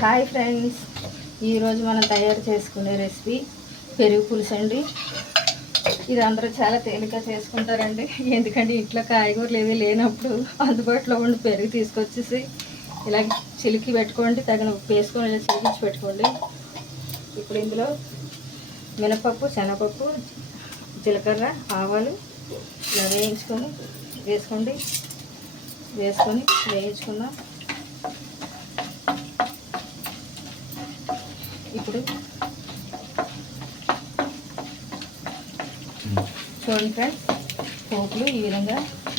Hi friends, ఈరోజు మనం తయారు చేసుకునే రెసిపీ పెరుగు పులుసు అండి. ఇది అందరూ చాలా తేలిక చేసుకుంటారండి. ఎందుకంటే ఇంట్లో కాయగూరలు ఏవి లేనప్పుడు అందుబాటులో ఉండి పెరుగు తీసుకొచ్చేసి ఇలా చిలికి పెట్టుకోండి, తగిన ఉప్పు వేసుకొని ఇలా చిలికించి పెట్టుకోండి. ఇప్పుడు ఇందులో మినపప్పు, శనగపప్పు, జీలకర్ర, ఆవాలు ఇలా వేయించుకొని వేసుకొని వేయించుకుందాం. ఇప్పుడు చూడండి ఫ్రెండ్స్, పోపులు ఈ విధంగా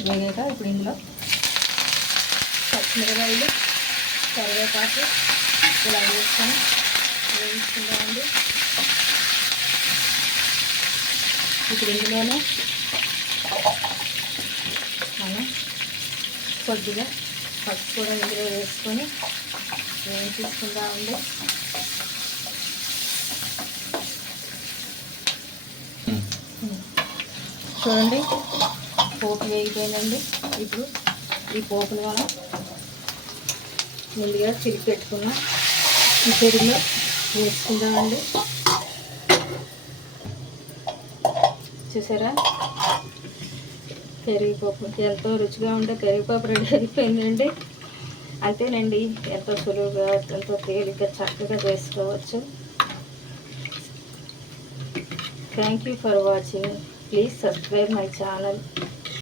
వేగాక ఇప్పుడు ఇందులో పచ్చిమిరపకాయలు, కరివేపాకు ఇలా వేసుకొని వేయించుకుందామండి. ఇప్పుడు ఇందులోనే మనం కొద్దిగా పసుపు కూడా ఇందులో వేసుకొని వేయించుకుందామండి. చూడండి, పోపు వేగిపోయిందండి. ఇప్పుడు ఈ పోపును మనం ముందుగా చిలికి పెట్టుకున్నాం ఈ పెరుగులో వేసుకుందామండి. చూసారా, పెరిగిపప్పు ఎంతో రుచిగా ఉండే పెరిగిపప్పు రెడీ అయిపోయిందండి. అంతేనండి, ఎంతో సులువుగా ఎంతో తేలిగ్గా చక్కగా చేసుకోవచ్చు. Thank you for watching. Please subscribe my channel.